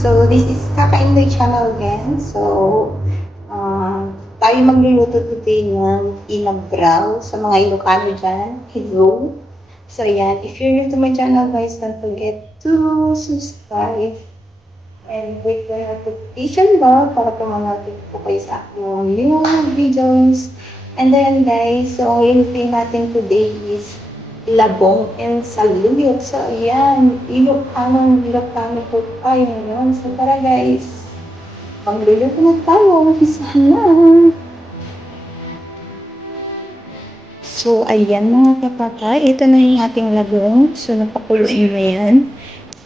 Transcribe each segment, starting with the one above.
So, this is Kakainday channel again. So, tayo magluluto today ng inabraw sa mga Ilocano dyan. Hello! So, yan. If you're new to my channel, guys, don't forget to subscribe and click the notification bell para pumanapit po kayo sa aking new videos. And then, guys, so, yung thing natin today is labong and saluyot. So, ayan. Ilocano po tayo ngayon. So, tara, guys. Magluluto na tayo. Umpisahan na. So, ayan mga kapatay. Ito na yung ating labong. So, napakuluin na yan.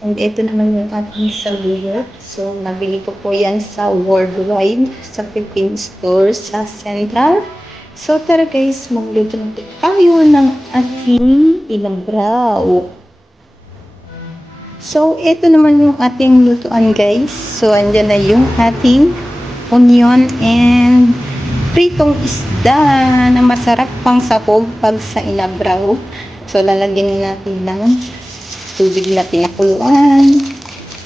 And ito naman yung ating saluyot. So, nabili ko po yan sa Worldwide, sa Philippine Store, sa Central. So, tara guys, magluto na tayo ng ating inabraw. So, ito naman yung ating lutuan guys. So, andyan na yung ating onion and pritong isda na masarap pang sabog pag sa inabraw. So, lalagyan natin ng tubig na pinakuluan.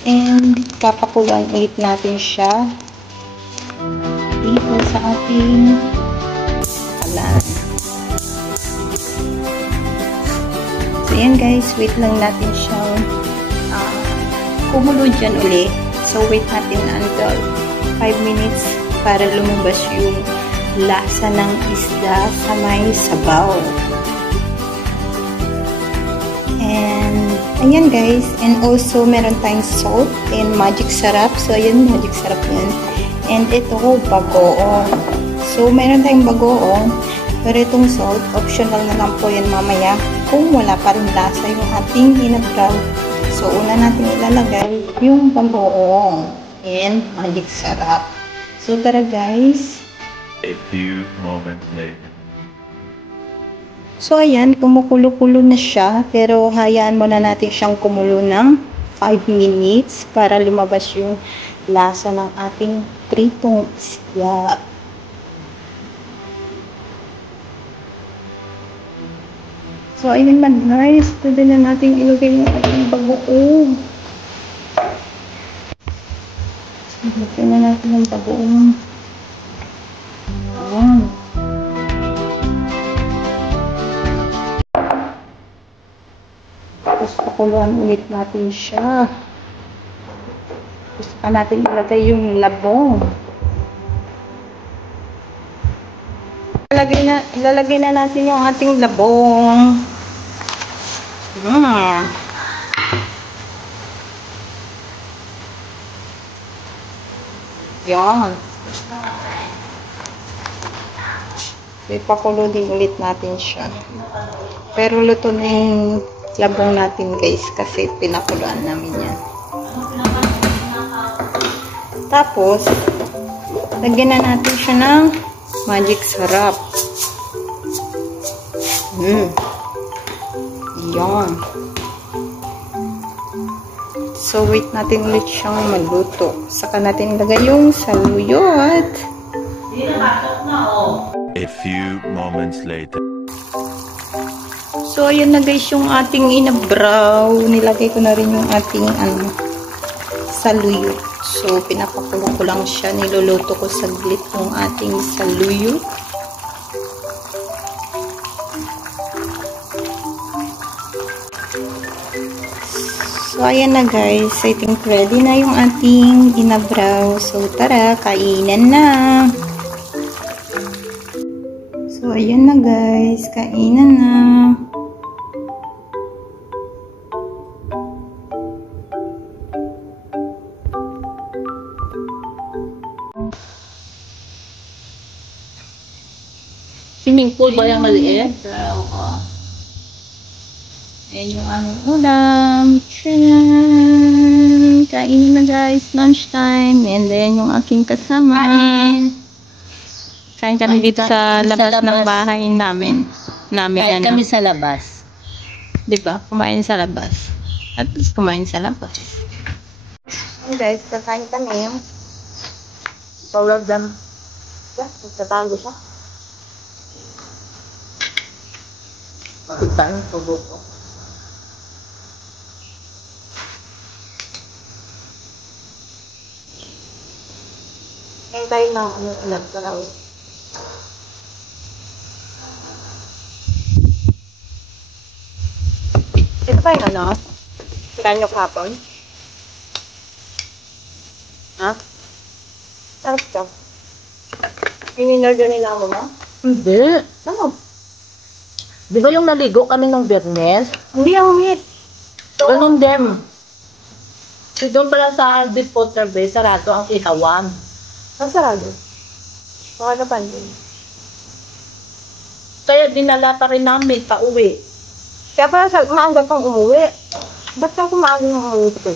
And, papakuluan ulit natin siya dito sa ating kalan. So, yan guys, wait lang natin siyang kumulo dyan ulit. So, wait natin until 5 minutes para lumabas yung lasa ng isda sa may sabaw. And, ayan guys. And also, meron tayong salt and magic sarap. So, ayan, magic sarap yan. And ito, bagoong. So, meron tayong bagoong. Pero itong salt, optional na lang po yan mamaya kung wala pa rin lasa yung ating inabraw. So, una natin ilalagay yung bagoong and magic sarap. So, tara guys. A few moments later. So, ayan, kumukulo-kulo na siya. Pero, hayaan muna natin siyang kumulo ng 5 minutes para lumabas yung lasa ng ating pritong isda. So, ayun na guys. Pwede na natin ilagay yung ating bagoong. Ilagay na natin yung bagoong. Ayan. Tapos pakuluan ulit natin siya. Tapos pa natin ilagay yung labong. Ilalagay na natin yung ating labong. Yan. Ipakulo din ulit natin siya. Pero luto na yung labong natin guys kasi pinakuluan namin yan. Tapos, lagyan na natin siya ng magic sarap. Yan. So, wait natin ulit siyang maluto. Saka natin ilagay yung saluyot. A few moments later. So, ayan na guys yung ating inabraw. Nilagay ko na rin yung ating saluyot. So, pinapakulo ko lang siya. Niluluto ko saglit yung ating saluyot. So, ayan na guys. I think ready na yung ating inabraw. So, tara, kainan na. So, ayan na guys. Kainan na. Swimming pool ba yung maliit? Oo. Ayan yung aming ulam. Tcharam! Kainin na guys. Lunchtime. And then yung aking kasama. Kain kami dito sa labas ng bahay namin. Kahit kami sa labas. Diba? Kumain sa labas. At least kumain sa labas. Hey guys, kakain kami. Pawag them. Tatago siya. Kita yung tubo ko. Hintay ng ulat ka lang. Ito pa yung ano? Kanya kapon? Ha? Sarap ka. In-order nila ako na? Hindi. Ano? Di ba yung naligo kami ng Biyernes? Hindi ako meat. Ganun din. So, doon pala sa Deep Water Bay, sarado ang ihawan. Masarado. Baka napansin. Kaya dinala pa rin namin pa uwi. Kaya pala sa maaga kang umuwi. Ba't ako maaga ng umuwi ko?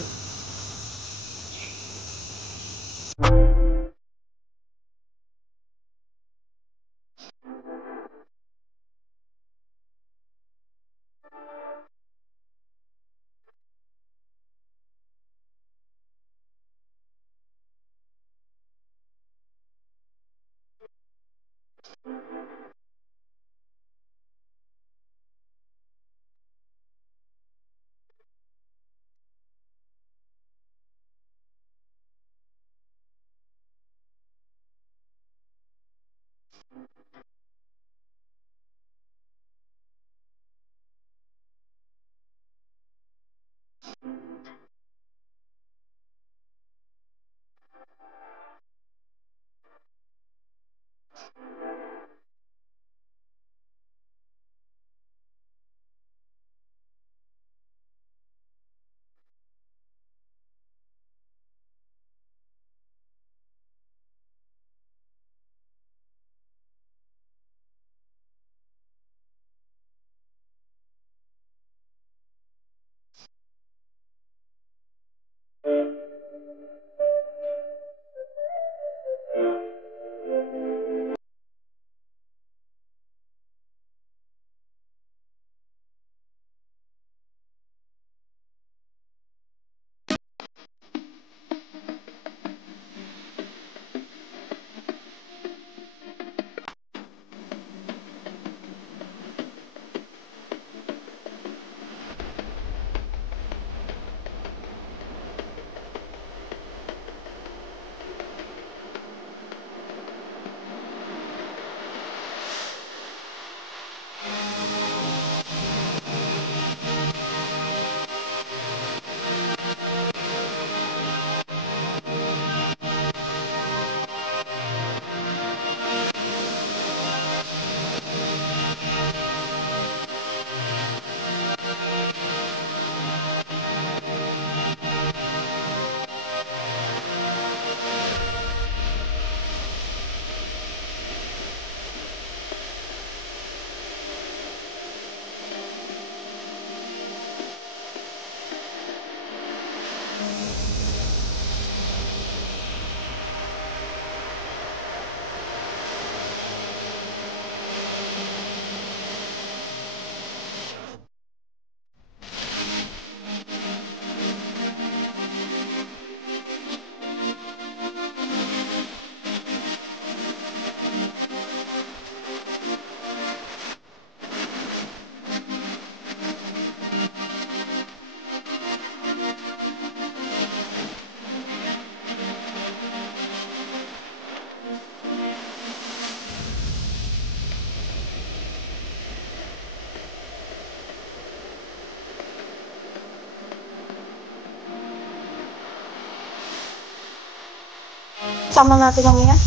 Sama natin ang yan.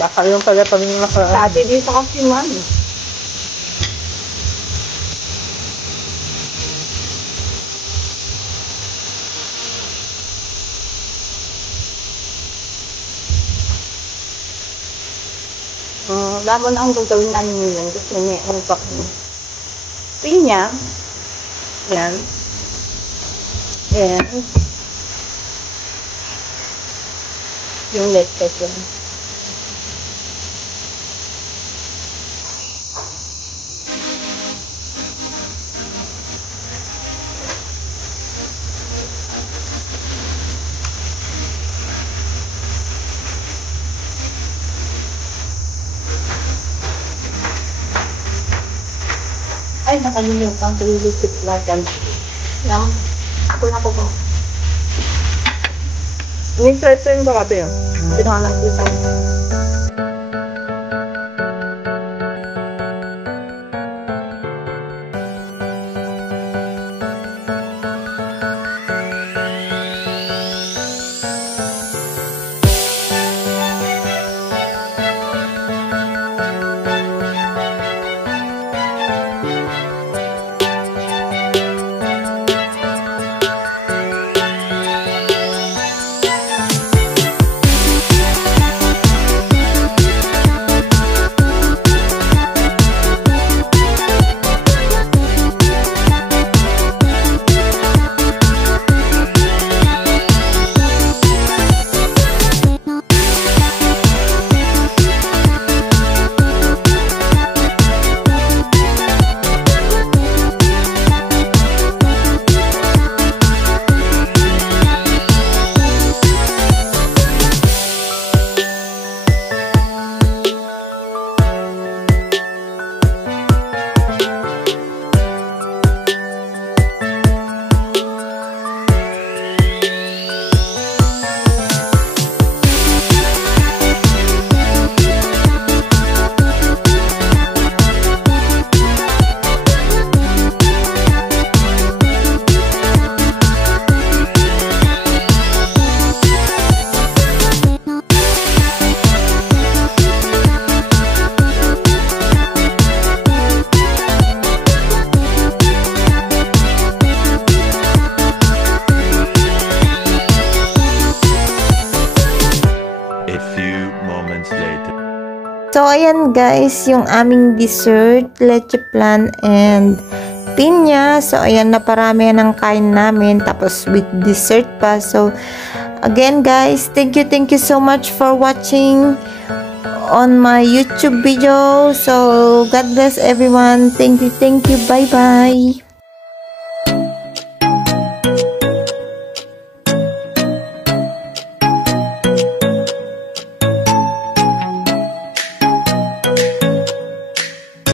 Baka yung pala pag Dati dito kasi man. Labo na ang gagawin namin yun. Gusto niya, ano pa ko. Pinya. Yan. Yan. Yung lettuce yun. Ay, nakalimutan ko yung lisip lagan. Lang, ako na po po. Ini-try ko yung kagabi. Pinahalang ko sa A few moments later. So, ayan guys, yung aming dessert, leche flan and pinya. So, ayan, naparami ng kain namin. Tapos, with dessert pa. So, again guys, thank you so much for watching on my YouTube video. So, God bless everyone. Thank you. Bye-bye.